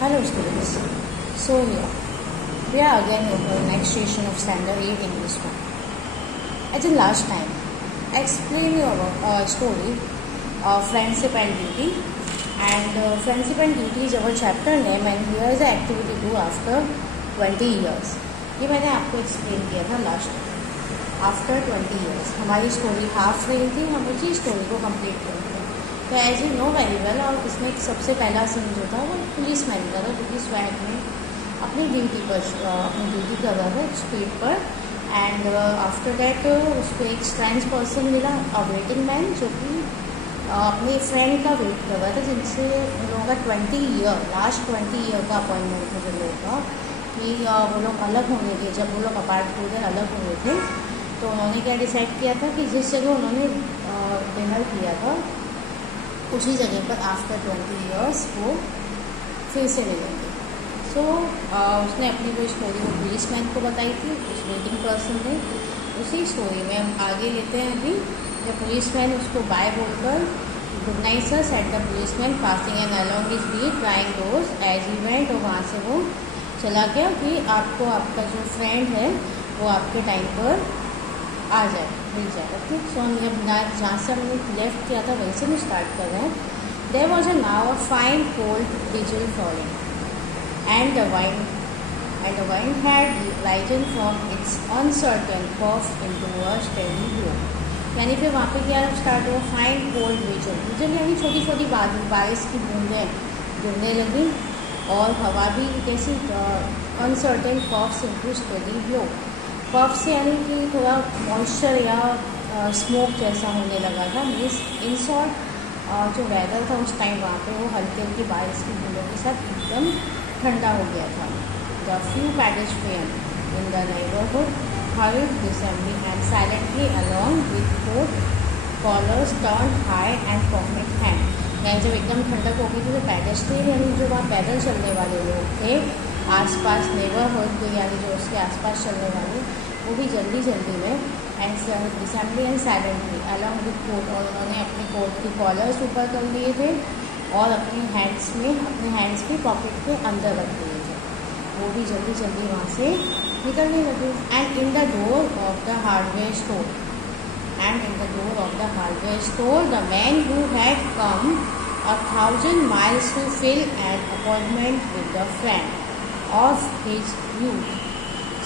Hello students, so here we are again in the next session of Standard 8 English 1. As in last time, I explained you about story of Friendship and Duty, and Friendship and Duty is our chapter name, and here is the activity 2 after 20 years. ये मैंने आपको explain किया था last time. After 20 years हमारी story half रही थी, हम उसी स्टोरी को कंप्लीट करेंगे. तो as you know very well, और इसमें सबसे पहला सीन जो था वो पुलिस मैन का था, क्योंकि स्वैग में अपनी ड्यूटी कर रहा था स्पीड पर. एंड आफ्टर डैट उसको एक स्ट्रेंज पर्सन मिला, अ वेटिंग मैन, जो कि अपने फ्रेंड का वेट कर रहा था, जिनसे उन लोगों का लास्ट 20 ईयर का अपॉइंटमेंट था जिन लोगों का, कि वो लोग अलग होंगे थे. जब वो लोग अपार्ट होकर अलग हुए थे तो उन्होंने क्या डिसाइड किया था कि जिस जगह उन्होंने डिनर किया था उसी जगह पर आफ्टर 20 years वो फिर से मिलेंगे. सो उसने अपनी कोई स्टोरी वो पुलिसमैन को बताई थी, उस वेटिंग पर्सन ने. उसी स्टोरी में हम आगे लेते हैं. अभी द पुलिसमैन उसको बाय बोलकर good night sir said the policeman passing and along his beat trying doors as he went. और वहाँ से वो चला गया कि आपको आपका जो फ्रेंड है वो आपके टाइम पर आ जाए, मिल जाए. ओके, सो हम जहाँ से हमने लेफ्ट किया था वहीं से हम स्टार्ट कर रहे हैं. There was a now a fine cold drizzle falling and the wind had risen from its uncertain cough into a steady blow. यानी फिर वहाँ पे क्या स्टार्ट हुआ, फाइन कोल्ड विजल यानी छोटी छोटी बारिश की बूंदें गिरने लगी, और हवा भी कैसी uncertain coughs into steady blow. Cough से यानी कि थोड़ा मॉइस्चर या स्मोक जैसा होने लगा था. मीन्स इन शॉर्ट जो वेदर था उस टाइम वहाँ पे वो हल्की हल्की बारिश की बूंदों के साथ एकदम ठंडा हो गया था. The few pedestrian in the neighbourhood hurried disassembly and silently along with coat collars turned high and pocket hand. यानी जब एकदम ठंडक हो गई थी तो पेडेस्ट्रियन यानी जो वहाँ पैदल चलने वाले लोग थे आसपास, नेबरहुड यानी जो उसके आसपास चलने वाले, वो भी जल्दी जल्दी में and dismally and silently along with coat, और उन्होंने अपने कोट की कॉलर्स ऊपर कर लिए थे और अपने हैंड्स भी पॉकेट के अंदर रख लिए थे. वो भी जल्दी जल्दी वहाँ से निकलने लगे. And in the door of the hardware store the man who had come 1,000 miles to fill an appointment with the friend of his youth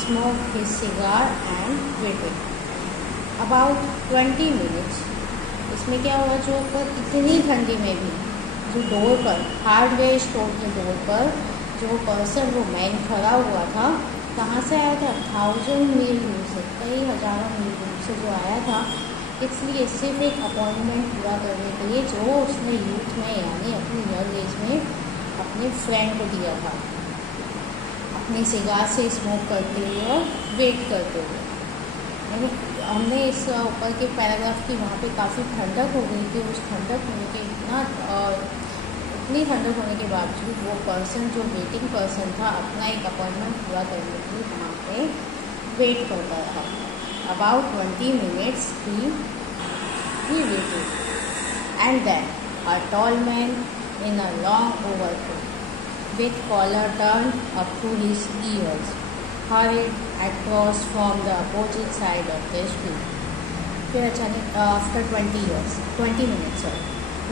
smoked his cigar and waited about 20 minutes. इसमें क्या हुआ, जो पर इतनी ठंडी में भी जो डोर पर, हार्डवेयर स्टोर के डोर पर जो पर्सन, वो मैन खड़ा हुआ था, कहाँ से आया था, 1000 मील दूर से, कई हज़ारों मील दूर से जो आया था, इसलिए सिर्फ एक अपॉइंटमेंट पूरा करने के लिए जो उसने यूथ में यानी अपनी यंग एज में अपने फ्रेंड को दिया था, अपनी सिगार से स्मोक करते हुए और वेट करते हुए. यानी हमने इस ऊपर के पैराग्राफ की वहाँ पे काफ़ी ठंडक हो गई थी. उस ठंडक होने के इतनी ठंडक होने के बावजूद वो पर्सन, जो वेटिंग पर्सन था, अपना एक अपॉइंटमेंट पूरा करने के लिए वहाँ पे वेट करता रहा. About 20 minutes he waited, and then a tall man in a long overcoat with collar turned up to his ears hurried across from the opposite side of the street. फिर अचानक आफ्टर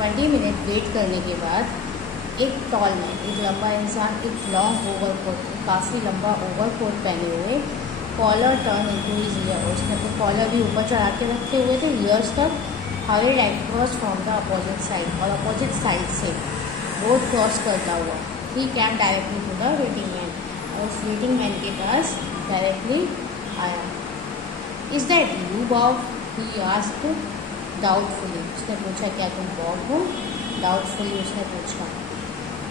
20 मिनट वेट करने के बाद एक tall man, एक लंबा इंसान, एक लॉन्ग ओवरकोट, काफ़ी लंबा ओवरकोट पहने हुए, collar turn into his ear, उसने तो कॉलर भी ऊपर चढ़ा के रखे हुए थे ईयर्स तक, hurried across from the opposite side, और अपोजिट साइड से रोड क्रॉस करता हुआ ही came directly to the waiting man, और उस वेटिंग मैन के पास डायरेक्टली आया. Is that you Bob, he asked doubtfully. उसने पूछा क्या तुम बॉब हो, डाउटफुली उसने पूछा.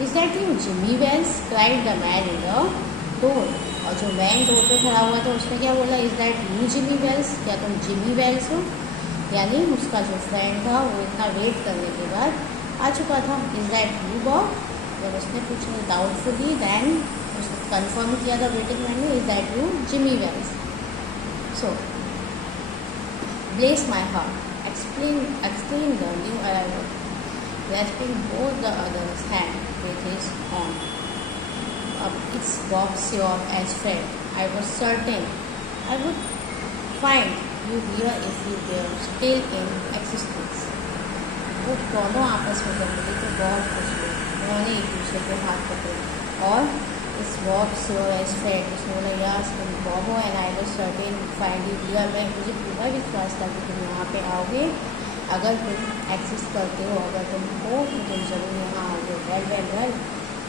Is that you Jimmy Wells, cried the man in the door. और जो मैन डोर पे खड़ा हुआ था उसने क्या बोला, is that you Jimmy Wells, क्या तुम जिमी वेल्स हो. यानी उसका जो फ्रेंड था वो इतना वेट करने के बाद आ चुका था. इज़ दैट यू बॉब, जब उसने पूछा डाउटफुली, दैन उसने कन्फर्म किया था वेटिंग मैन ने, is that you Jimmy Wells. So bless my heart, explain the new arrival, grasping both the other's hand with his own. Bob Sewell as Fred. I was certain I would find you here if you were still in existence. वो दोनों आपस में जब मिले तो बहुत खुश हुए। उन्होंने एक दूसरे को हाथ पकड़े और इस Bob Sewell as Fred उसने बोला यस तुम बॉब हो and I was certain find you here. मैं मुझे पूरा विश्वास था कि तुम यहाँ पे आओगे, अगर तुम एग्जिस्ट करते हो, अगर तुम हो तो तुम जरूर यहाँ आओगे। Well well well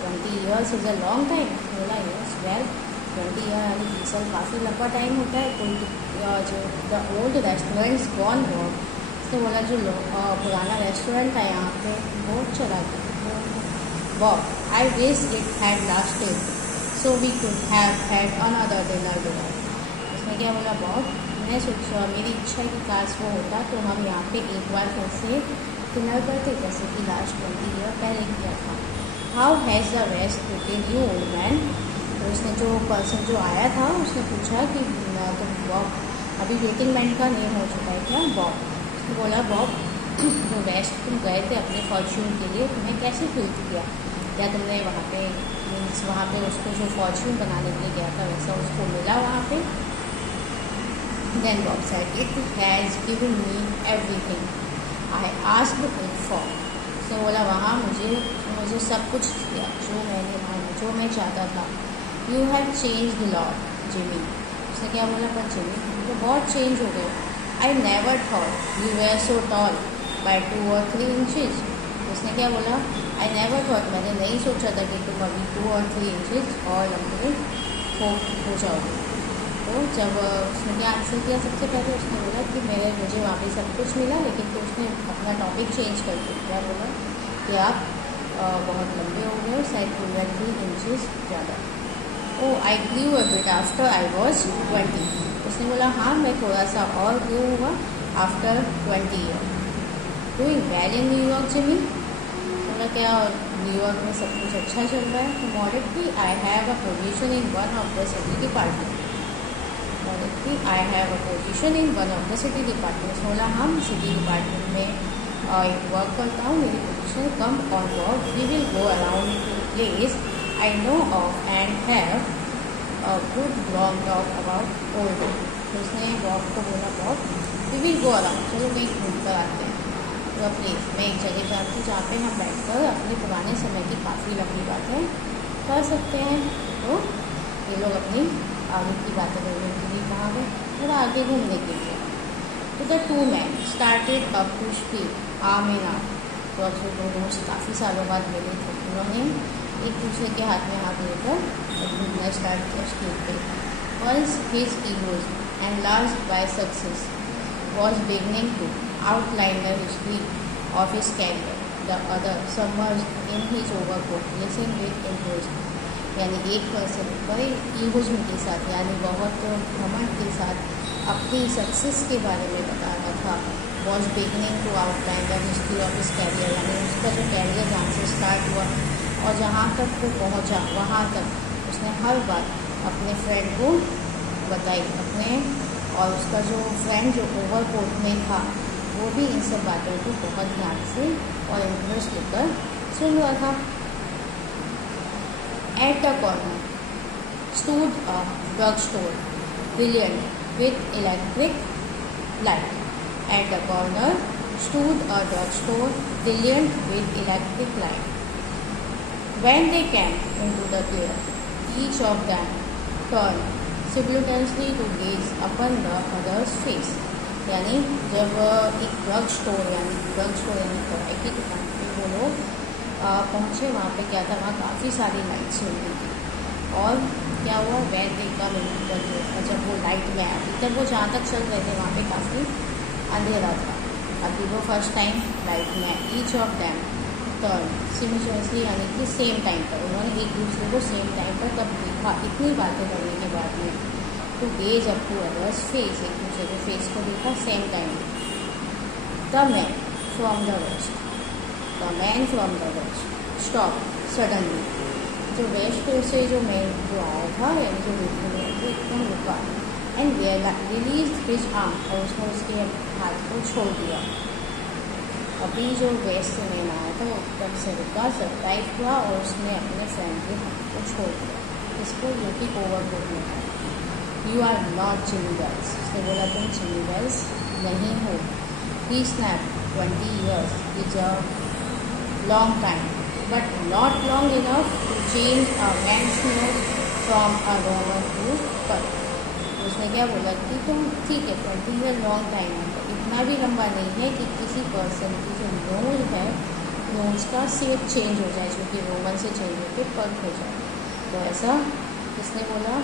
20 years is a long time. बोला यस वेल 20 ईयर यानी 20 साल काफ़ी लंबा टाइम होता है। कोई जो the old restaurants gone Bob, उसने बोला जो पुराना रेस्टोरेंट है यहाँ पे वो चला गया। Bob I wish it had lasted so we could have had another dinner together. उसने क्या बोला बॉब, मैं सोचा मेरी इच्छा है कि काश वो होता तो हम यहाँ पे एक बार फिर से डिनर करते जैसे कि लास्ट 20 ईयर पहले किया था। How has the rest treated you old man. तो उसने जो पर्सन जो आया था उसने पूछा कि तुम बॉब, अभी वेटिंग मैन का नेम हो चुका है क्या बॉब। उसने बोला बॉब जो वेस्ट तुम गए थे अपने फॉर्च्यून के लिए, तुम्हें कैसे फील किया, क्या तुमने वहाँ पे मीन्स वहाँ पे उसको जो फॉर्च्यून बनाने के लिए गया था वैसा उसको मिला वहाँ पे। Then Bob said it has given me everything I asked it for. उसने बोला वहाँ मुझे सब कुछ दिया जो मैं चाहता था। You have changed lot Jimmy. उसने क्या बोला पर जिमी तो बहुत चेंज हो गए। I never thought you were so tall by 2 or 3 inches। उसने क्या बोला आई नेवर थॉट, मैंने नहीं सोचा था कि तुम अभी 2 or 3 inches और लंबे हो जाओगे। तो जब उसने क्या आंसर किया सबसे पहले उसने बोला कि मुझे वहाँ पे सब कुछ मिला, लेकिन तो उसने अपना टॉपिक चेंज कर दिया। क्या बोला कि आप बहुत लंबे हो गए, शायद 2 or 3 inches ज़्यादा। Oh I grew a bit after I was 20। उसने बोला हाँ मैं थोड़ा सा और ग्रू हुआ after 20 year. Doing well in New York Jimmy. बोला क्या न्यूयॉर्क में सब कुछ अच्छा चल रहा है। तो moderately I have a position in one of the city department. Moderately I have a position in one of the city department. बोला हम सिटी डिपार्टमेंट में एक वर्क करता हूँ, मेरी position come on work we will go around to place I know of and have a good long talk about old. तो उसने Bob को बोला Bob we will go around, चलो कहीं घूम कर आते हैं। तो प्लीज़ मैं एक जगह जानती हूँ जहाँ पे हम बैठकर अपने पुराने समय की काफ़ी लंबी बातें कर सकते हैं। तो ये लोग अपनी आगे की बातें करने के लिए कहाँ गए, थोड़ा आगे घूमने के लिए। तो the 2 men started up to speak arm in arm. तो जो दो दोस्त काफ़ी सालों बाद मिले थे उन्होंने एक दूसरे के हाथ में हाथ लेकर घूमना स्टार्ट किया स्ट्रीट पे। Once his egos enlarged by success was beginning to outline the history of his career, the other submerged in his overcoat listened with interest। यानी एक पर्सन बड़े ईगोज़म के साथ यानी बहुत घमंड के साथ अपनी सक्सेस के बारे में बता रहा था। Was beginning to outline the history of his career, यानी उसका जो कैरियर जहाँ से स्टार्ट हुआ और जहाँ तक वो पहुँचा वहाँ तक उसने हर बात अपने फ्रेंड को बताई अपने, और उसका जो फ्रेंड जो ओवरकोट में था वो भी इन सब बातों को बहुत ध्यान से और इंटरेस्ट लेकर सुन रहा था। At the corner stood a drugstore, brilliant with electric light. At the corner stood a drugstore, brilliant with electric light. When they came into the glare, each of them turned simultaneously to gaze upon the other's face. यानी जब एक drug store यानी दवाई की दुकान पे वो लोग पहुँचे, वहाँ पे क्या था, वहाँ काफ़ी सारी लाइट्स चल रही थी। और क्या हुआ, वैन देखा मिलकर जब वो लाइट में आया, तब वो जहाँ तक चल रहे थे वहाँ पे काफ़ी अंधेरा था। अभी वो फर्स्ट टाइम लाइट में आए। Each of them turn similarly यानी कि सेम टाइम पर उन्होंने एक दूसरे को सेम टाइम पर तब देखा, इतनी बातें करने के बाद में, to gaze up to others face, एक दूसरे के फेस को देखा same time. The man from the west stop suddenly. जो वेस्ट से जो मैन जो आया था यानी जो देखने में वो एकदम रुका एंड रिलीज हिज आर्म, और उसने उसके हाथ को छोड़ दिया। अभी जो वेस्ट से मैन आया था वो एकदम से रुका, सरप्राइज हुआ और उसने अपने फ्रेंड के हाथ को छोड़ दिया। किसको, जो कि ओवरकोट में था। You are not Jimmy Wells, उसने बोला तुम जिमी वेल्स नहीं हो। He snapped 20 years is a long time but not long enough to change a man's nose from a Roman to Perl। उसने क्या बोला कि तुम ठीक है 20 year लॉन्ग टाइम है, इतना भी लंबा नहीं है कि किसी पर्सन की जो नोज है नोज का शेप चेंज हो जाए, जो कि रोमन से चेंज होकर पर्ल हो जाए। तो ऐसा किसने बोला,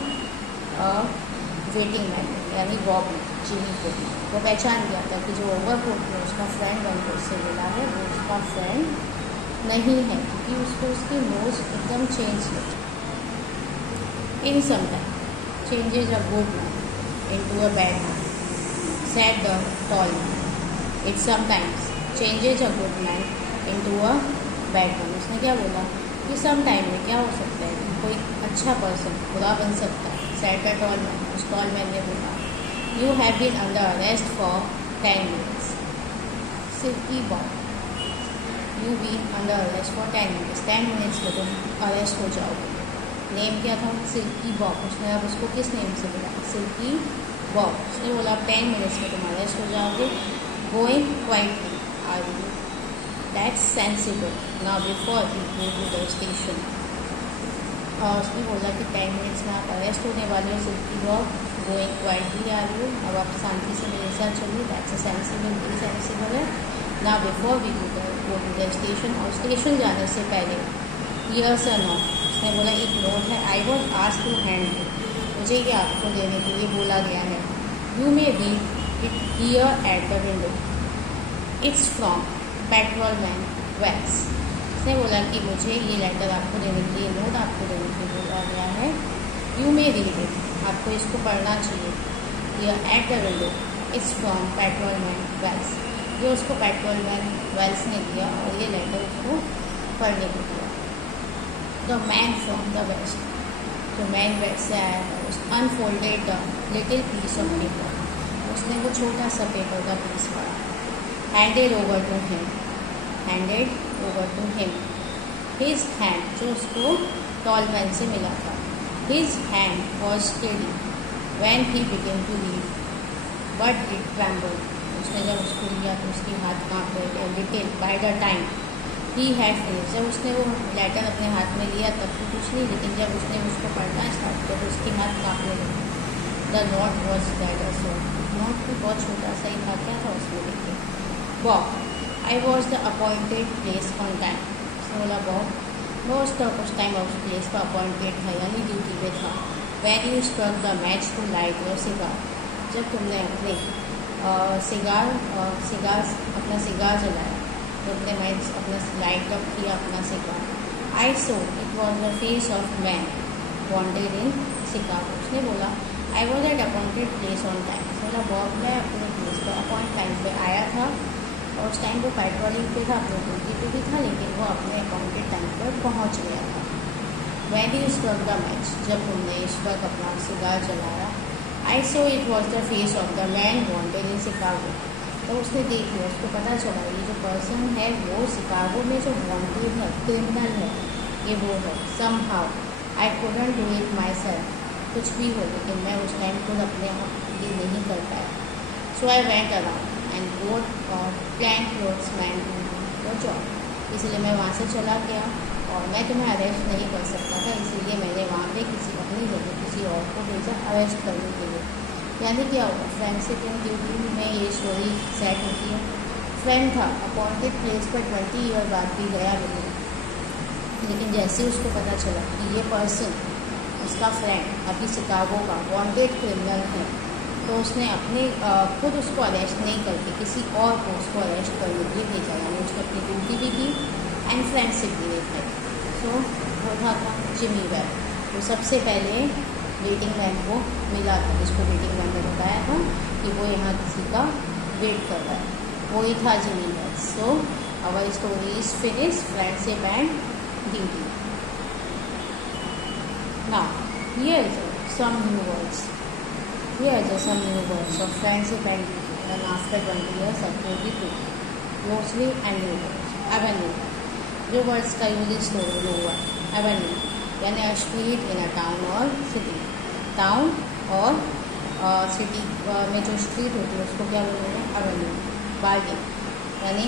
वेटिंग मैन यानी बॉब जिमी को। वो पहचान गया था कि जो ओवरकोट में उसका फ्रेंड बनकर उससे मिला है वो उसका फ्रेंड नहीं है, क्योंकि उसको उसकी नोज एकदम चेंज है। In some time changes a good man into a bad man, said the tall man. It sometimes changes a good man into a bad man. उसने क्या बोला कि सम टाइम में क्या हो सकता है कि कोई अच्छा पर्सन बुरा बन सकता है। सेड द टॉल मैन, उस टॉल मैन ने बोला you have been under arrest for 10 minutes। Silky Bob, you been under arrest for 10 minutes, 10 minutes में तुम अरेस्ट हो जाओगे। नेम क्या था, सिल्की बॉब। उसने अब उसको किस नेम से बोला, सिल्की बॉब। उसने बोला 10 minutes में तुम अरेस्ट हो जाओगे। Going quietly are you, that's sensible, now before you go to the station. और उसने बोला कि 10 minutes में आप अरेस्ट होने वाले हो silky Bob. Going quietly are you, अब आप शांति से मेरे साथ चलिए, that's a sensible, very sensible है। ना before we go to the station, और स्टेशन जाने से पहले हियर्स अ नोट। उसने बोला एक नोट है, I was asked to hand, मुझे ये आपको देने के लिए बोला गया है। You may read it here at the window, it's from patrolman Wells. उसने बोला कि मुझे ये लेटर आपको देने के लिए, नोट आपको देने के लिए बोला गया है। यू मे रीड इट, आपको इसको पढ़ना चाहिए। Here at the window, it's from patrolman Wells. ये उसको पेट्रोलमैन वेल्स ने दिया और ये लेटर उसको पढ़ने को दिया। The man from the west, जो मैन वेस्ट से आया है, उस unfolded the little piece of paper, उसने वो छोटा सा पेपर का पीस पढ़ा। Handed over to him, handed over to him. His hand, जो उसको टॉल मैन से मिला था, his hand was steady when he began to read but it trembled. उसने जब उसको लिया तो उसके हाथ काँप रहे थे। Little by the time he had finished, जब उसने वो लेटर अपने हाथ में लिया तब तो कुछ नहीं, लेकिन जब उसने उसको पढ़ना स्टार्ट किया तो उसके हाथ काँपने लगे। The note was that so, note भी बहुत छोटा सा ही था, क्या था उसमें लिखे, Bob I was the appointed place on time. उसने बोला बॉब मैं उस टाइम उस प्लेस का अपॉइंटेड था यानी ड्यूटी पे था। When you struck the match to light your cigar, जब तुमने अपने अपना सिगार जलाया तो अपने मैच अपना लाइट अप किया अपना cigar. I saw it was the face of man wanted in Chicago. उसने बोला I was at appointed place on time. बोला बॉब मैं अपने प्लेस पर अपॉइंट टाइम पे आया था और उस टाइम वो पेट्रोलिंग पे था, अपने ड्यूटी पे भी था, लेकिन वो अपने अपॉइंटेड टाइम पर पहुंच गया था। When you struck the match, जब तुमने इस वक्त अपना सिगार जलाया। I saw it was the face of the man wanted in Chicago, तो उसने देख लिया, उसको पता चला ये जो पर्सन है वो शिकागो में जो वॉन्टेड है, क्रिमिनल है, ये वो है। Somehow I couldn't do it myself, कुछ भी हो लेकिन मैं उस टाइम खुद अपने ये नहीं कर पाया। So I went around and got और plain clothes man to job, इसलिए मैं वहाँ से चला गया और मैं तुम्हें अरेस्ट नहीं कर सकता था, इसीलिए मैंने वहाँ पे अपनी जगह किसी और को भेजा अरेस्ट करने के लिए। यानी क्या होगा, फ्रेंडशिप इन ड्यूटी में ये स्टोरी सेट होती है। फ्रेंड था, अपॉइंटेड प्लेस पर 20 ईयर बाद भी गया मिलने, लेकिन जैसे उसको पता चला कि ये पर्सन उसका फ्रेंड अभी शिकागो का वॉन्टेड क्रिमिनल है, तो उसने अपने खुद उसको अरेस्ट नहीं करके किसी और को उसको अरेस्ट करने के लिए भेजा, यानी उसने अपनी ड्यूटी भी की एंड फ्रेंडशिप भी दिखाई। सो वो था जिमी वेल, वो सबसे पहले वेटिंग मैन को मिला था, जिसको वेटिंग मैन ने बताया था कि वो यहाँ किसी का वेट कर रहा है, वो ही था Jimmy Well. So our story is finish, friendship and duty. Now here is some new words. Here are some new words of friendship and duty. And after 20 years of duty, mostly and new words. Avenue. जो words का use story हुआ, Avenue यानी a street in a town और city. Town और city में जो street होती है उसको क्या बोलेंगे? एवेन्यू। बार्ली यानी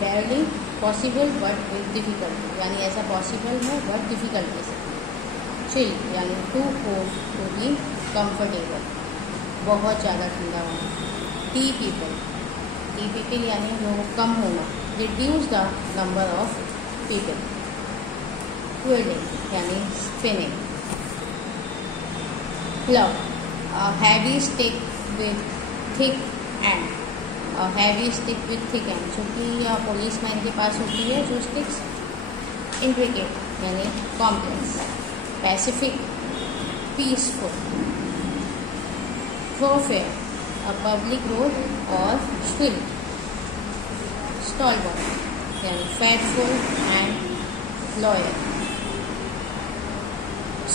barely possible but with difficulty, यानी ऐसा पॉसिबल है बट डिफ़िकल्टी से। चिल यानी too cold to be comfortable, बहुत ज़्यादा ठंडा होना। टी पीपल यानी लोग कम होना। Reduce the number of people. Quilling यानी स्पिनिंग। प्लग heavy stick with thick end. Heavy stick with thick end, जो कि पुलिस मैन के पास होती है जो स्टिक्स। इंट्रिकेट यानी complex. Pacific peaceful. Thoroughfare a public road और स्ट्रीट। स्टॉलवर्थ यानी फैटफुल एंड लॉयल।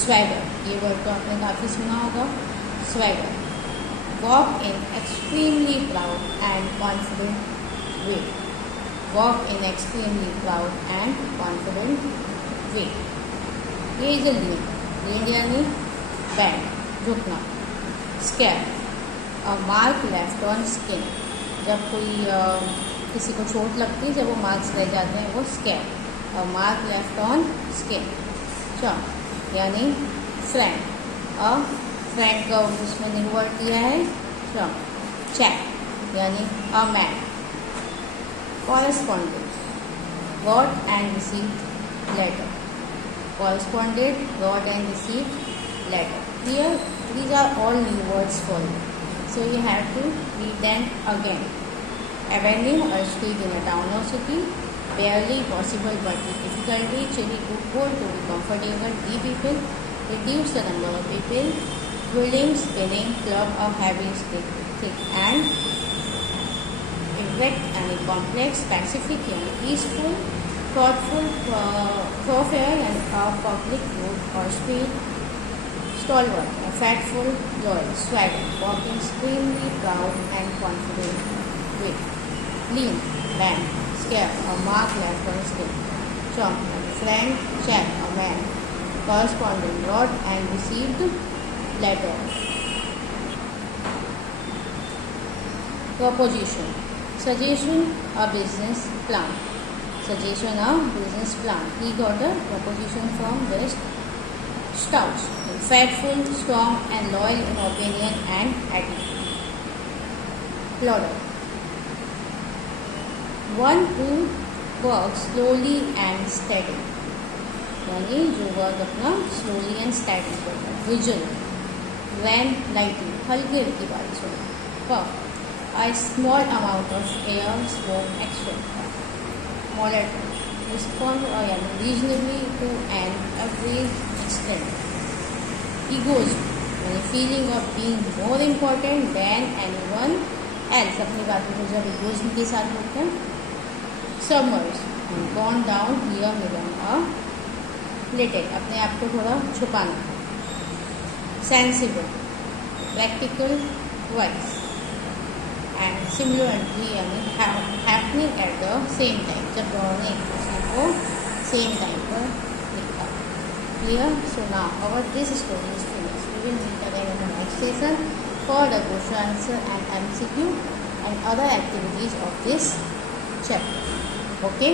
स्वैगर, ये वर्ड तो आपने काफ़ी सुना होगा। Swagger walk in extremely proud and confident way. Walk in extremely proud and confident way. ये इज लीन यानी बैंड, झुकना। Scare a mark left on skin, जब कोई किसी को चोट लगती है, जब वो मार्क्स रह जाते हैं वो scar. A mark left on skin. Chop यानी फ्रेंड। अ फ्रेंड का उसमें न्यू वर्ड दिया है फ्रॉम। चैप यानी a man. Correspondent got and received letter. Correspondent got and received letter. Here these are all new words for you, so you have to read them again. Avenue, a street in a town or city. Barely possible but with difficulty. Chilly, too cold to be comfortable. Tea people, reduce the number of people. Quilling, spinning, club of heavy stick, thick and erect and complex. Pacific and peaceful. Thoughtful, thoroughfare and a public road or street. Stalwart, a fatful, loyal, swagger, walking extremely proud and confident with. Lean, band, scare, a mark left on skin. Chomp, a friend, chap, a man. Correspondent, wrote and received letter. Proposition, suggestion, a business plan. Suggestion, a business plan. He got a proposition from West Stouts. Faithful, strong and loyal in opinion and attitude. Plodder, one who works slowly and steady, यानी जो work अपना slowly and steady करता है. Vigilant, when lightly, हल्की हल्की बारिश हो. Puff, a small amount of air smoke extract. Moderate, respond or यानी reasonably to an average extent. Egoism, यानी feeling of being more important than anyone else, अपनी बातों को जब egoism के साथ होते हैं. Submerged, gone down, here hidden or little, अपने आप को थोड़ा छुपाना. Sensible, practical, wise and simultaneously यानी happening at the same time, जब दोनों ने एक दूसरे को same time पर दिखा. Clear? So now this story is finished. We will meet again in the next session for the question answer and MCQ and other activities of this chapter. Okay?